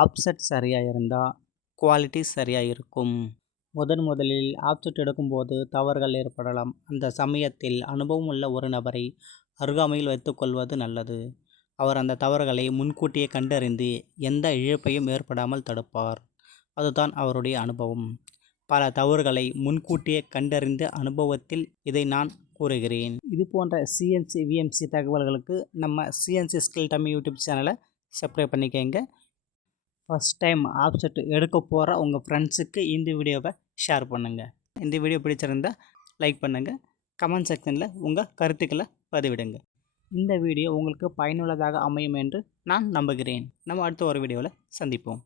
Offset சரியாக இருந்தால் quality சரியாக இருக்கும். முதலில் ஆப்செட் எடுக்கும்போது தவறுகள் ஏற்படலாம். அந்த சமயத்தில் அனுபவம் உள்ள ஒரு நபரை அருகாமையில் வைத்துக்கொள்வது நல்லது. அவர் அந்த தவறுகளை முன்கூட்டியே கண்டறிந்து எந்த இழப்பையும் ஏற்படாமல் தடுப்பார். அதுதான் அவருடைய அனுபவம். பல தவறுகளை முன்கூட்டியே கண்டறிந்த அனுபவத்தில் இதை நான் கூறுகிறேன். இது போன்ற சிஎன்சி விஎம்சி தகவல்களுக்கு நம்ம சிஎன்சி ஸ்கில் டம்மி யூடியூப் சேனலை சப்ஸ்கிரைப் பண்ணிக்கங்க. ஃபஸ்ட் டைம் ஆப்செட் எடுக்க போகிற உங்கள் ஃப்ரெண்ட்ஸுக்கு இந்த வீடியோவை ஷேர் பண்ணுங்கள். இந்த வீடியோ பிடிச்சிருந்தா லைக் பண்ணுங்கள். கமெண்ட் செக்ஷனில் உங்கள் கருத்துக்களை பதிவிடுங்க. இந்த வீடியோ உங்களுக்கு பயனுள்ளதாக அமையும் என்று நான் நம்புகிறேன். நம்ம அடுத்த ஒரு வீடியோவில் சந்திப்போம்.